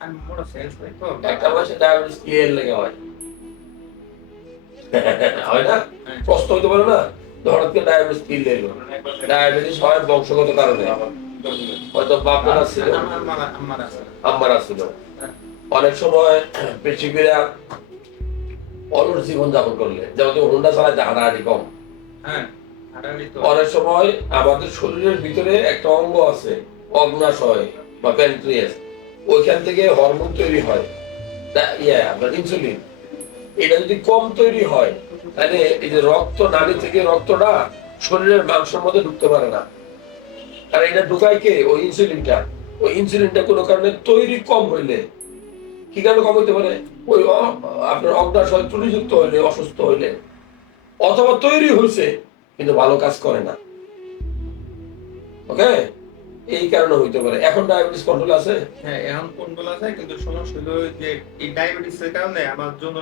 আমি মোটা সেলস নাই তো একটা বয়সে ডায়াবেটিস কি এর লেগে হয়? হয় না? প্রশ্ন হইতে পারে না? হঠাৎ করে ডায়াবেটিস কি লেগে? ডায়াবেটিস হয় বংশগত কারণে। হয়তো বাপের ছিল আমার মারা আমার আছে। আম্মার ছিল অনেক সময় পৃথিবীরা অলস জীবন যাপন করলে যেমন হুন্ডা চালাইতে হাঁটাহাঁটি কম। হ্যাঁ অনেক সময় আমাদের শরীরের ভিতরে একটা অঙ্গ আছে অগ্নাশয় বা প্যানক্রিয়াস ওইখান থেকে হরমোন তৈরি হয়। ইয়ে ইনসুলিন এটা যদি কম তৈরি হয়, তাহলে এই যে রক্ত নালী থেকে রক্তটা শরীরের মাংসের মধ্যে ঢুকতে পারে না। আর এটা ঢুকায় কে? ওই ইনসুলিনটা ওই ইনসুলিনটা কোনো কারণে তৈরি কম হইলে। কি কারণে কম হইতে পারে? ওই আপনার অগ্নাশয় ত্রুটিযুক্ত হইলে, অসুস্থ হইলে। অথবা তৈরি হয়েছে কিন্তু ভালো কাজ করে না। ওকে? এই কারণে হইতে পারে। এখন ডায়াবেটিস কন্ট্রোল আছে? হ্যাঁ এখন কন্ট্রোল আছে, কিন্তু সমস্যা হলো যে এই ডায়াবেটিসের কারণে আমার জন্য